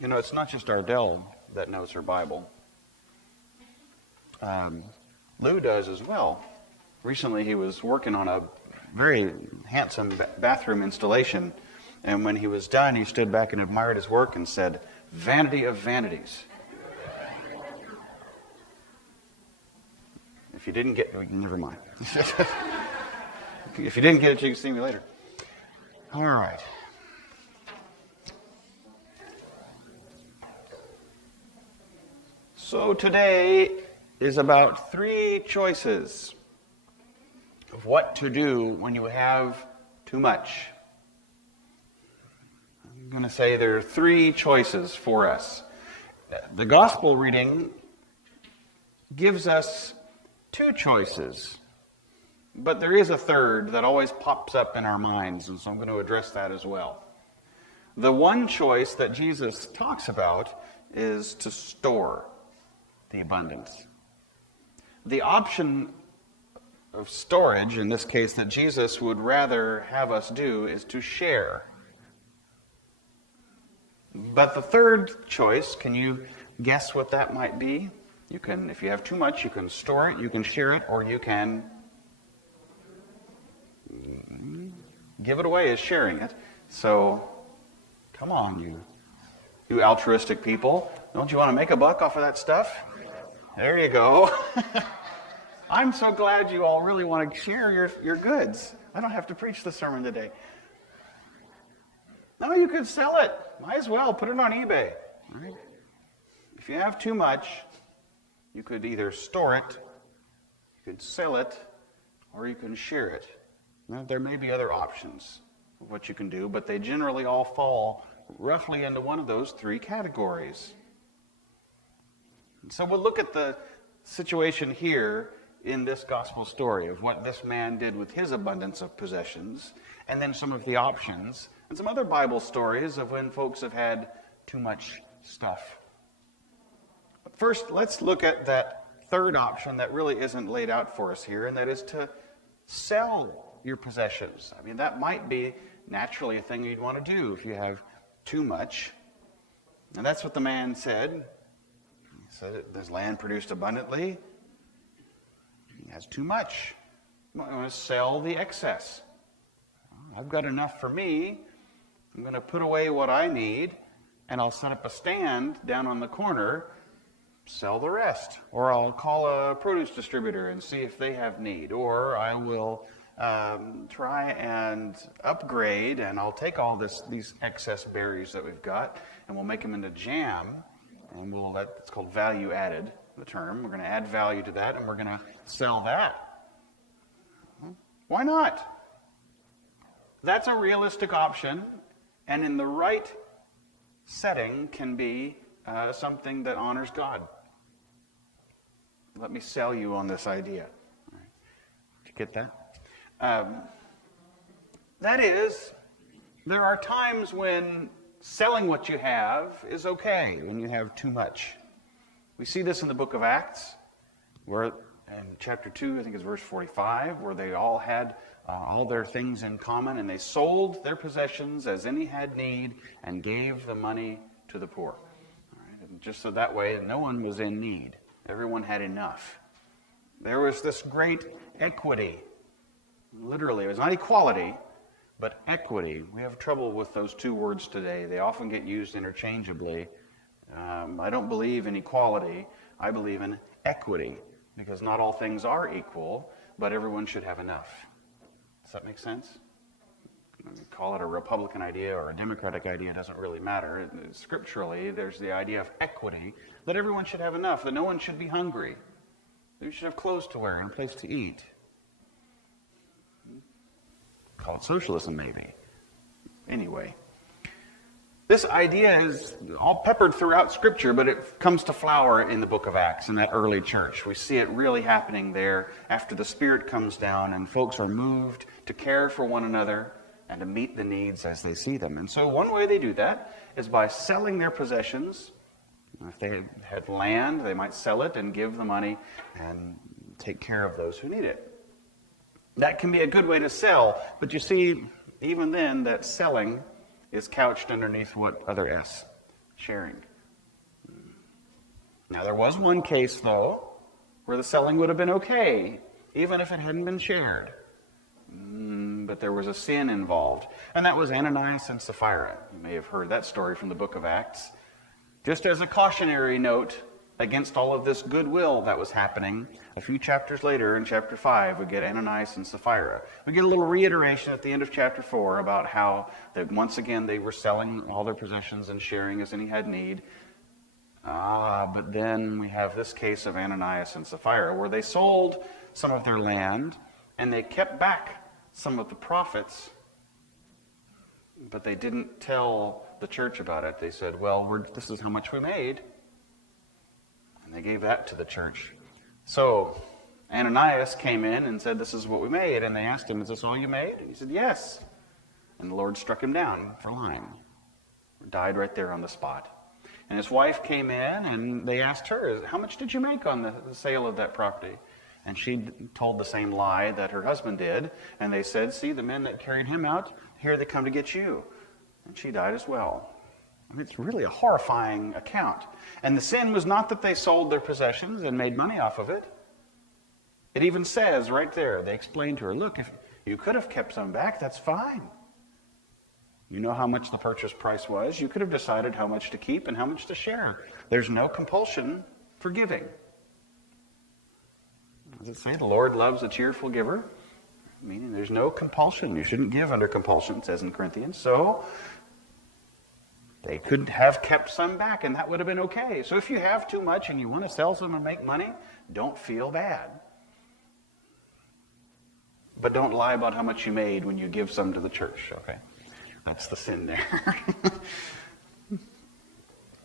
You know, it's not just Ardell that knows her Bible. Lou does as well. Recently he was working on a very handsome bathroom installation, and when he was done, he stood back and admired his work and said, "Vanity of vanities." If you didn't get it, never mind. If you didn't get it, you can see me later. All right. So today is about 3 choices of what to do when you have too much. I'm going to say there are 3 choices for us. The gospel reading gives us 2 choices, but there is a third that always pops up in our minds, and so I'm going to address that as well. The one choice that Jesus talks about is to store the abundance. The option of storage, in this case, that Jesus would rather have us do is to share. But the third choice, can you guess what that might be? You can, if you have too much, you can store it, you can share it, or you can give it away as sharing it. So, come on, you altruistic people. Don't you want to make a buck off of that stuff? There you go. I'm so glad you all really want to share your goods. I don't have to preach the sermon today. No, you could sell it. Might as well. Put it on eBay. Right? If you have too much, you could either store it, you could sell it, or you can share it. Now, there may be other options of what you can do, but they generally all fall roughly into one of those 3 categories. And so we'll look at the situation here in this gospel story of what this man did with his abundance of possessions, and then some of the options, and some other Bible stories of when folks have had too much stuff. But first, let's look at that third option that really isn't laid out for us here, and that is to sell your possessions. I mean, that might be naturally a thing you'd want to do if you have too much. And that's what the man said. He said, "This land produced abundantly. He has too much. I'm going to sell the excess. I've got enough for me. I'm going to put away what I need, and I'll set up a stand down on the corner, sell the rest. Or I'll call a produce distributor and see if they have need. Or I will try and upgrade, and I'll take all these excess berries that we've got, and we'll make them into jam, and it's called value added, the term. We're going to add value to that, and we're going to sell that." Why not? That's a realistic option, and in the right setting can be something that honors God. Let me sell you on this idea. Did you get that? That is, there are times when selling what you have is okay, when you have too much. We see this in the book of Acts, where in chapter 2, I think it's verse 45, where they all had all their things in common, and they sold their possessions as any had need and gave the money to the poor. All right? And just so that way, no one was in need. Everyone had enough. There was this great equity. Literally, it was not equality, but equity. We have trouble with those 2 words today. They often get used interchangeably. I don't believe in equality. I believe in equity, because not all things are equal, but everyone should have enough. Does that make sense? Call it a Republican idea or a Democratic idea, it doesn't really matter. Scripturally, there's the idea of equity, that everyone should have enough, that no one should be hungry, that you should have clothes to wear and a place to eat. Call it socialism, maybe. Anyway, this idea is all peppered throughout Scripture, but it comes to flower in the book of Acts, in that early church. We see it really happening there after the Spirit comes down and folks are moved to care for one another and to meet the needs as they see them. And so one way they do that is by selling their possessions. If they had land, they might sell it and give the money and take care of those who need it. That can be a good way to sell, but you see, even then, that selling is couched underneath what other S? sharing. Now, there was one case, though, where the selling would have been okay, even if it hadn't been shared. But there was a sin involved, and that was Ananias and Sapphira. You may have heard that story from the book of Acts. Just as a cautionary note against all of this goodwill that was happening, a few chapters later in chapter 5, we get Ananias and Sapphira. We get a little reiteration at the end of chapter 4 about how that once again they were selling all their possessions and sharing as any had need. But then we have this case of Ananias and Sapphira where they sold some of their land and they kept back some of the profits, but they didn't tell the church about it. They said, well, this is how much we made. And they gave that to the church. So Ananias came in and said, this is what we made. And they asked him, is this all you made? And he said, yes. And the Lord struck him down for lying. Died right there on the spot. And his wife came in and they asked her, how much did you make on the sale of that property? And she told the same lie that her husband did. And they said, see, the men that carried him out, here they come to get you. And she died as well. I mean, it's really a horrifying account. And the sin was not that they sold their possessions and made money off of it. It even says right there, they explained to her, look, if you could have kept some back, that's fine. You know how much the purchase price was. You could have decided how much to keep and how much to share. There's no compulsion for giving. Does it say the Lord loves a cheerful giver? Meaning there's no compulsion. You shouldn't give under compulsion, it says in Corinthians. So they could have kept some back, and that would have been okay. So if you have too much and you want to sell some and make money, don't feel bad. But don't lie about how much you made when you give some to the church, okay? That's the sin there.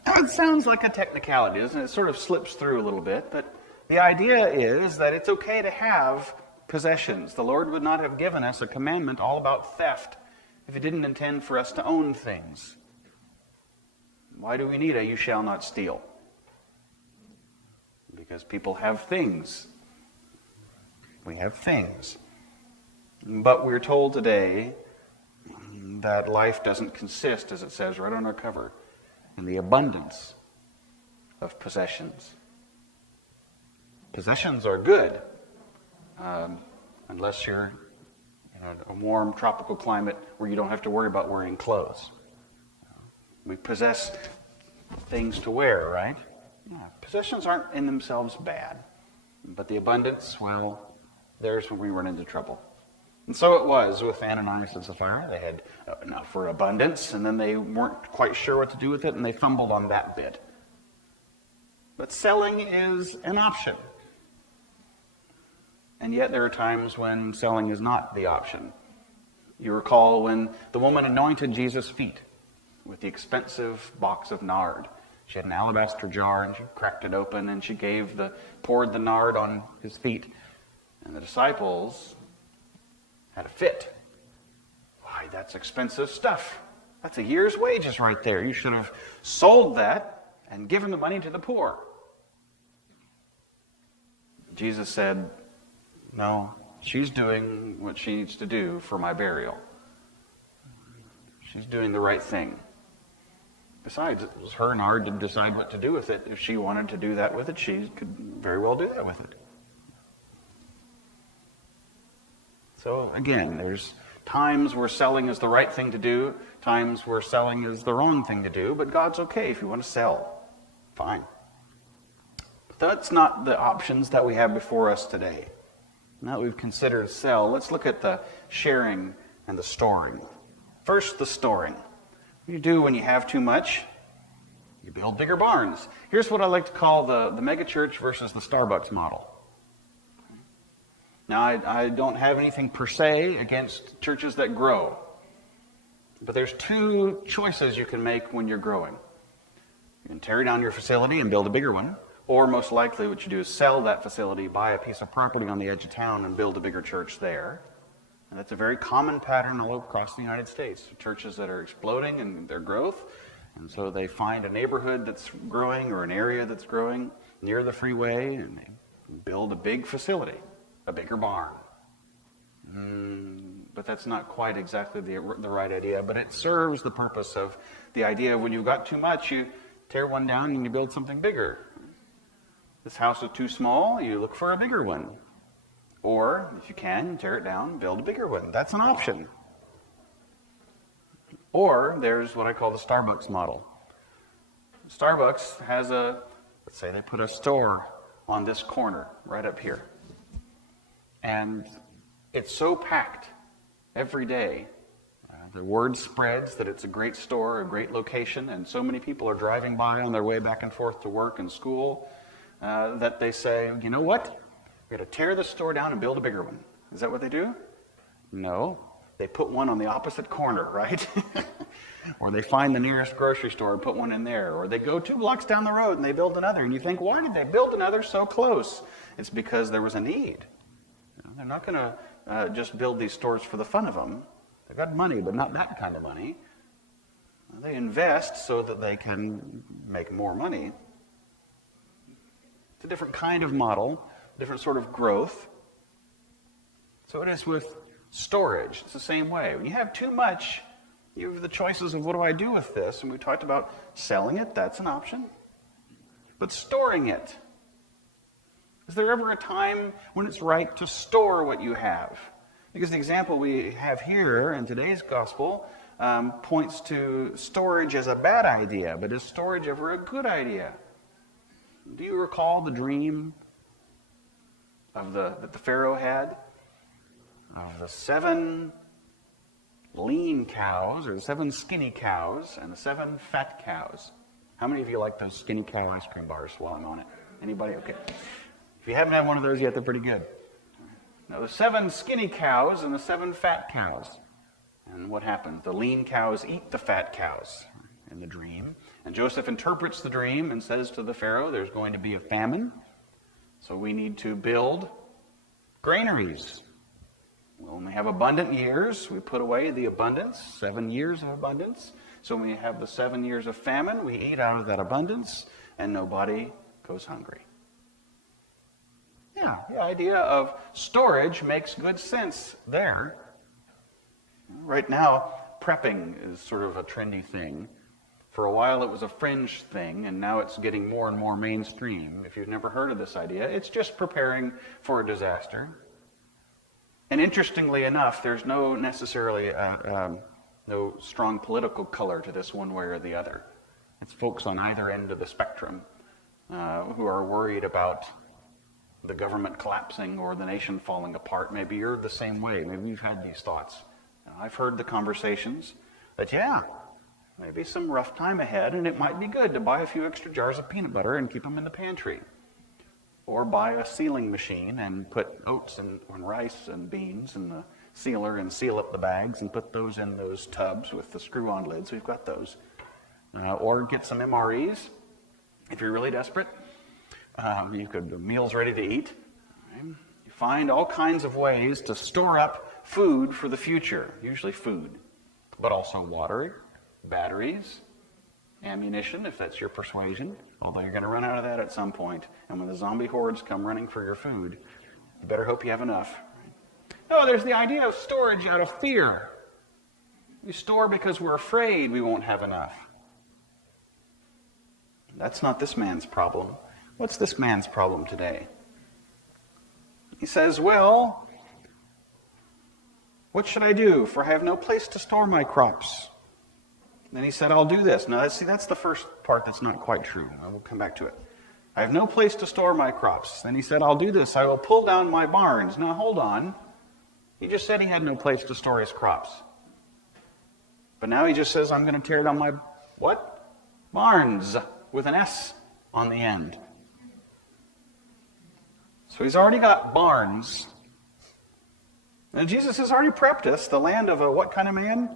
It sounds like a technicality, doesn't it? It sort of slips through a little bit, but the idea is that it's okay to have possessions. The Lord would not have given us a commandment all about theft if He didn't intend for us to own things. Why do we need a you shall not steal? Because people have things. We have things. But we're told today that life doesn't consist, as it says right on our cover, in the abundance of possessions. Possessions are good, unless you're in a warm tropical climate where you don't have to worry about wearing clothes. We possess things to wear, right? Yeah, possessions aren't in themselves bad, but the abundance, well, there's when we run into trouble. And so it was with Ananias and Sapphira. They had enough for abundance, and then they weren't quite sure what to do with it, and they fumbled on that bit. But selling is an option. And yet there are times when selling is not the option. You recall when the woman anointed Jesus' feet with the expensive box of nard. She had an alabaster jar, and she cracked it open, and she poured the nard on his feet. And the disciples had a fit. Why, that's expensive stuff. That's a year's wages right there. You should have sold that and given the money to the poor. Jesus said, no, she's doing what she needs to do for my burial. She's doing the right thing. Besides, it was her nard to decide what to do with it. If she wanted to do that with it, she could very well do that with it. So again, there's times where selling is the right thing to do, times where selling is the wrong thing to do, but God's okay if you want to sell. Fine. But that's not the options that we have before us today. Now that we've considered sell, let's look at the sharing and the storing. First, the storing. What do you do when you have too much? You build bigger barns. Here's what I like to call the megachurch versus the Starbucks model. Now, I don't have anything per se against churches that grow. But there's two choices you can make when you're growing. You can tear down your facility and build a bigger one. Or most likely what you do is sell that facility, buy a piece of property on the edge of town and build a bigger church there. And that's a very common pattern all across the United States. Churches that are exploding in their growth. And so they find a neighborhood that's growing or an area that's growing near the freeway and they build a big facility. A bigger barn. But that's not quite exactly the right idea, but it serves the purpose of the idea of when you've got too much, you tear one down and you build something bigger. This house is too small, you look for a bigger one. Or, if you can, tear it down, build a bigger one. That's an option. Or, there's what I call the Starbucks model. Starbucks has let's say they put a store on this corner, right up here. And it's so packed every day. The word spreads that it's a great store, a great location, and so many people are driving by on their way back and forth to work and school that they say, you know what? We're going to tear the store down and build a bigger one. Is that what they do? No. They put one on the opposite corner, right? Or they find the nearest grocery store and put one in there. Or they go 2 blocks down the road and they build another. And you think, why did they build another so close? It's because there was a need. They're not going to just build these stores for the fun of them. They've got money, but not that kind of money. They invest so that they can make more money. It's a different kind of model, different sort of growth. So it is with storage. It's the same way. When you have too much, you have the choices of what do I do with this? And we talked about selling it. That's an option. But storing it. Is there ever a time when it's right to store what you have? Because the example we have here in today's gospel points to storage as a bad idea, but is storage ever a good idea? Do you recall the dream that the Pharaoh had of the 7 lean cows, or the 7 skinny cows, and the 7 fat cows? How many of you like those skinny cow ice cream bars while I'm on it? Anybody? Okay. If you haven't had one of those yet, they're pretty good. Now, the 7 skinny cows and the 7 fat cows. And what happens? The lean cows eat the fat cows in the dream. And Joseph interprets the dream and says to the Pharaoh, there's going to be a famine, so we need to build granaries. When we have abundant years, we put away the abundance, 7 years of abundance. So when we have the 7 years of famine, we eat out of that abundance, and nobody goes hungry. Yeah, the idea of storage makes good sense there. Right now, prepping is sort of a trendy thing. For a while it was a fringe thing, and now it's getting more and more mainstream. If you've never heard of this idea, it's just preparing for a disaster. And interestingly enough, there's no necessarily no strong political color to this one way or the other. It's folks on either end of the spectrum who are worried about the government collapsing or the nation falling apart. Maybe you're the same way. Maybe you've had these thoughts. I've heard the conversations that, maybe some rough time ahead, and it might be good to buy a few extra jars of peanut butter and keep them in the pantry. Or buy a sealing machine and put oats and rice and beans in the sealer and seal up the bags and put those in those tubs with the screw-on lids. We've got those. Or get some MREs if you're really desperate. You could meals ready to eat. Right? You find all kinds of ways to store up food for the future, usually food, but also water, batteries, ammunition, if that's your persuasion, although you're going to run out of that at some point. And when the zombie hordes come running for your food, you better hope you have enough. No, there's the idea of storage out of fear. We store because we're afraid we won't have enough. That's not this man's problem. What's this man's problem today? He says, well, what should I do? For I have no place to store my crops. Then he said, I'll do this. Now, that's the first part that's not quite true. I will come back to it. I have no place to store my crops. Then he said, I'll do this. I will pull down my barns. Now, hold on. He just said he had no place to store his crops. But now he just says, I'm going to tear down my, what? Barns, with an S on the end. So he's already got barns. And Jesus has already prepped us. The land of a what kind of man?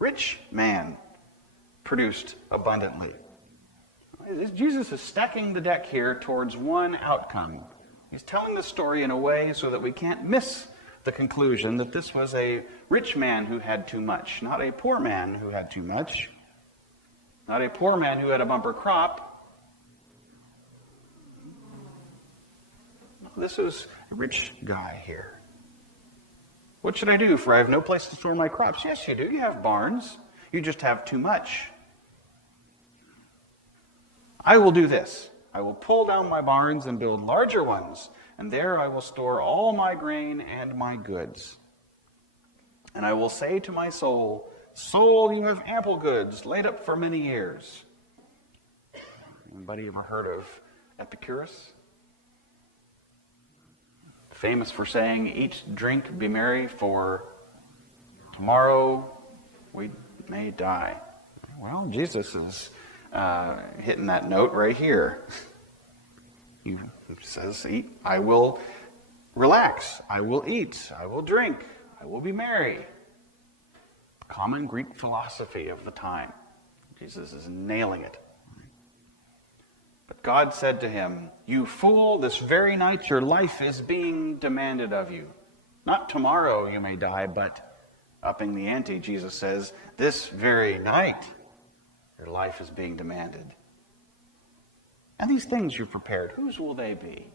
Rich man. Produced abundantly. Jesus is stacking the deck here towards one outcome. He's telling the story in a way so that we can't miss the conclusion that this was a rich man who had too much, not a poor man who had too much, not a poor man who had a bumper crop. This is a rich guy here. What should I do? For I have no place to store my crops. Yes, you do. You have barns. You just have too much. I will do this. I will pull down my barns and build larger ones, and there I will store all my grain and my goods. And I will say to my soul, Soul, you have ample goods laid up for many years. Anybody ever heard of Epicurus? Famous for saying, eat, drink, be merry, for tomorrow we may die. Well, Jesus is hitting that note right here. He says, I will relax, I will eat, I will drink, I will be merry. Common Greek philosophy of the time. Jesus is nailing it. But God said to him, You fool, this very night your life is being demanded of you. Not tomorrow you may die, but upping the ante, Jesus says, this very night your life is being demanded. And these things you've prepared, whose will they be?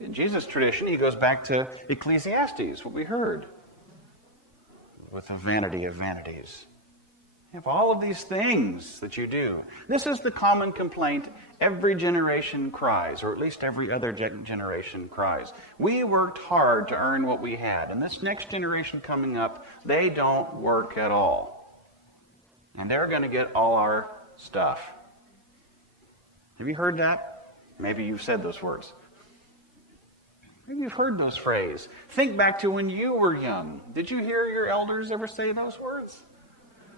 In Jesus' tradition, he goes back to Ecclesiastes, what we heard, with the vanity of vanities. You have all of these things that you do. This is the common complaint every generation cries, or at least every other generation cries. We worked hard to earn what we had, and this next generation coming up, they don't work at all. And they're going to get all our stuff. Have you heard that? Maybe you've said those words. Maybe you've heard those phrases. Think back to when you were young. Did you hear your elders ever say those words?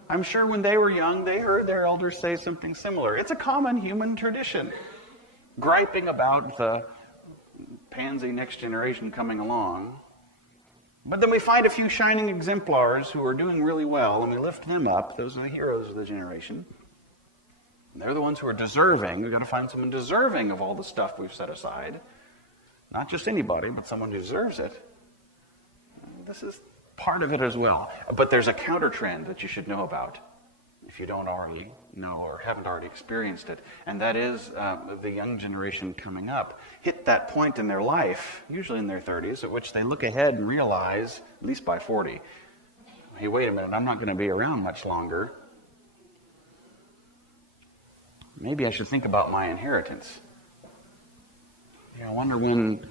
I'm sure when they were young, they heard their elders say something similar. It's a common human tradition. Griping about the pansy next generation coming along. But then we find a few shining exemplars who are doing really well, and we lift them up. Those are the heroes of the generation. And they're the ones who are deserving. We've got to find someone deserving of all the stuff we've set aside. Not just anybody, but someone who deserves it. This is part of it as well. But there's a counter trend that you should know about if you don't already know or haven't already experienced it. And that is the young generation coming up hit that point in their life, usually in their 30s, at which they look ahead and realize, at least by 40, hey, wait a minute, I'm not going to be around much longer. Maybe I should think about my inheritance. I wonder when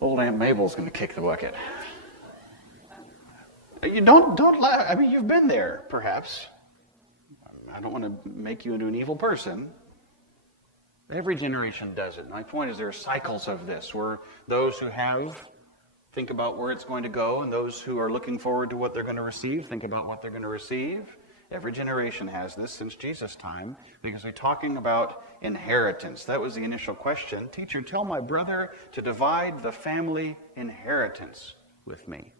old Aunt Mabel's going to kick the bucket. You don't laugh. I mean, you've been there, perhaps. I don't want to make you into an evil person. Every generation does it. My point is there are cycles of this where those who have think about where it's going to go, and those who are looking forward to what they're going to receive think about what they're going to receive. Every generation has this since Jesus' time, because we're talking about inheritance. That was the initial question. Teacher, tell my brother to divide the family inheritance with me.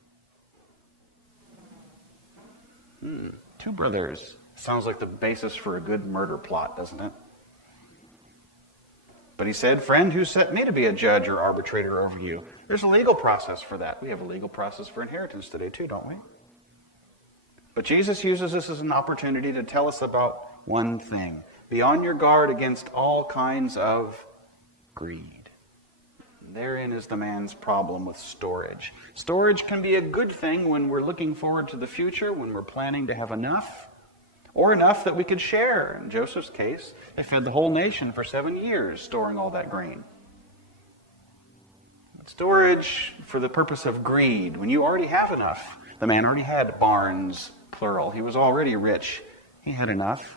Two brothers. Sounds like the basis for a good murder plot, doesn't it? But he said, friend, who set me to be a judge or arbitrator over you? There's a legal process for that. We have a legal process for inheritance today too, don't we? But Jesus uses this as an opportunity to tell us about one thing. Be on your guard against all kinds of greed. And therein is the man's problem with storage. Storage can be a good thing when we're looking forward to the future, when we're planning to have enough, or enough that we could share. In Joseph's case, they fed the whole nation for 7 years, storing all that grain. But storage for the purpose of greed, when you already have enough. The man already had barns, plural. He was already rich. He had enough.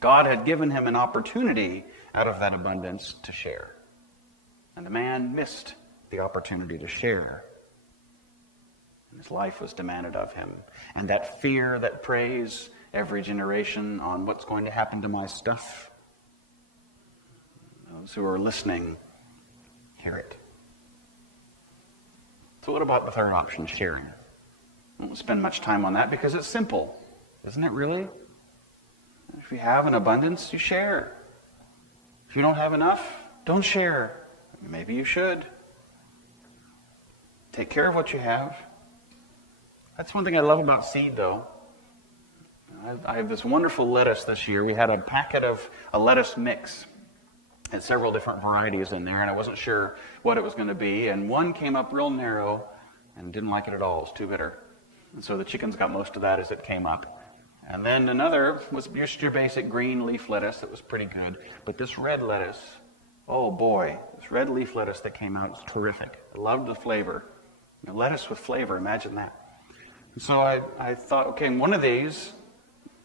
God had given him an opportunity out of that abundance to share. And the man missed the opportunity to share. And his life was demanded of him. And that fear that preys every generation on what's going to happen to my stuff, those who are listening hear it. So what about the third option, sharing? I won't spend much time on that because it's simple. Isn't it really? If you have an abundance, you share. If you don't have enough, don't share. Maybe you should. Take care of what you have. That's one thing I love about seed, though. I have this wonderful lettuce this year. We had a packet of a lettuce mix. Had several different varieties in there, and I wasn't sure what it was going to be. And one came up real narrow, and didn't like it at all. It was too bitter. And so the chickens got most of that as it came up. And then another was just your basic green leaf lettuce that was pretty good. But this red lettuce, oh boy, this red leaf lettuce that came out was terrific. I loved the flavor. Lettuce with flavor, imagine that. And so I thought, okay, one of these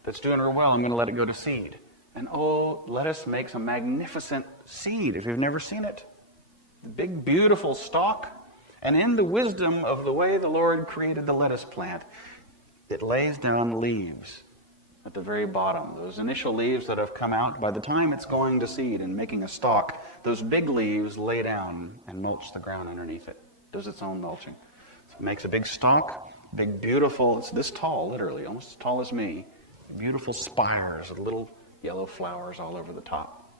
that's doing real well, I'm going to let it go to seed. And oh, lettuce makes a magnificent seed if you've never seen it. The big, beautiful stalk. And in the wisdom of the way the Lord created the lettuce plant, it lays down leaves at the very bottom. Those initial leaves that have come out, by the time it's going to seed and making a stalk, those big leaves lay down and mulch the ground underneath it. It does its own mulching. So it makes a big stalk, big, beautiful, it's this tall, literally, almost as tall as me. Beautiful spires with little yellow flowers all over the top.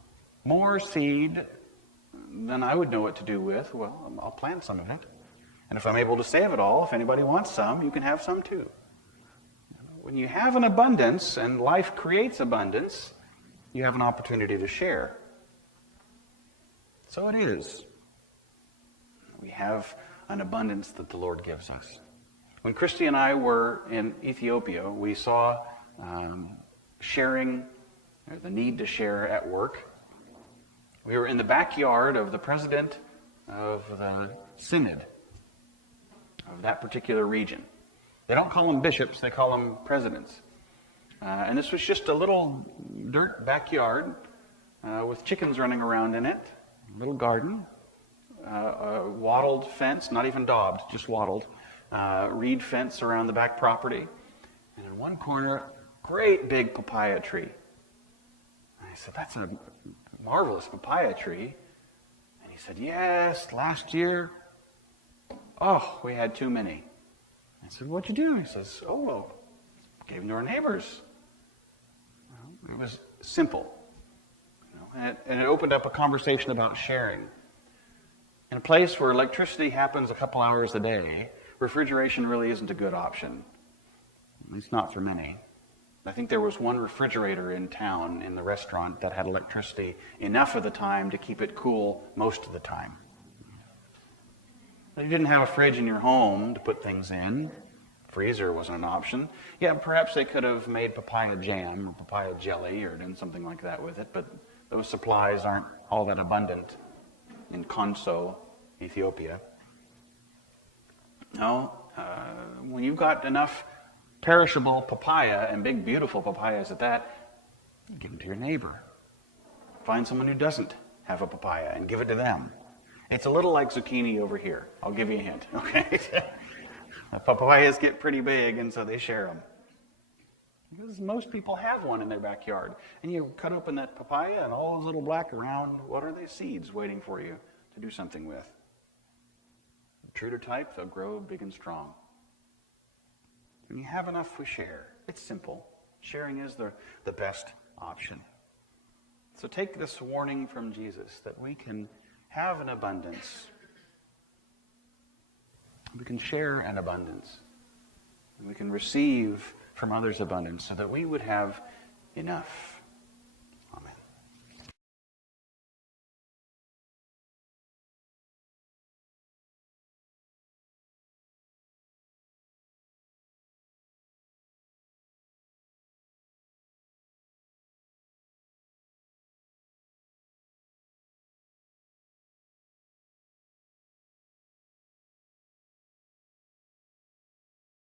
More seed than I would know what to do with. Well, I'll plant some of it. And if I'm able to save it all, if anybody wants some, you can have some too. When you have an abundance, and life creates abundance, you have an opportunity to share. So it is. We have an abundance that the Lord gives us. When Christy and I were in Ethiopia, we saw sharing, the need to share at work. We were in the backyard of the president of the synod of that particular region. They don't call them bishops, they call them presidents. And this was just a little dirt backyard with chickens running around in it, a little garden, a wattled fence, not even daubed, just wattled, reed fence around the back property. And in one corner, great big papaya tree. And I said, that's a marvelous papaya tree. And he said, yes, last year, we had too many. I said, what'd you do? He says, well, gave them to our neighbors. Well, it was simple. And it opened up a conversation about sharing. In a place where electricity happens a couple hours a day, refrigeration really isn't a good option. At least not for many. I think there was one refrigerator in town in the restaurant that had electricity enough of the time to keep it cool most of the time. If you didn't have a fridge in your home to put things in, freezer wasn't an option. Yeah, perhaps they could have made papaya jam or papaya jelly or done something like that with it, but those supplies aren't all that abundant in Konso, Ethiopia. No, when you've got enough perishable papaya, and big, beautiful papayas at that, give them to your neighbor. Find someone who doesn't have a papaya and give it to them. It's a little like zucchini over here. I'll give you a hint, okay? The papayas get pretty big, and so they share them. Because most people have one in their backyard. And you cut open that papaya, and all those little black round, what are they? Seeds waiting for you to do something with. True to type, they'll grow big and strong. When you have enough, we share. It's simple. Sharing is the best option. So take this warning from Jesus that we can have an abundance. We can share an abundance. And we can receive from others abundance so that we would have enough.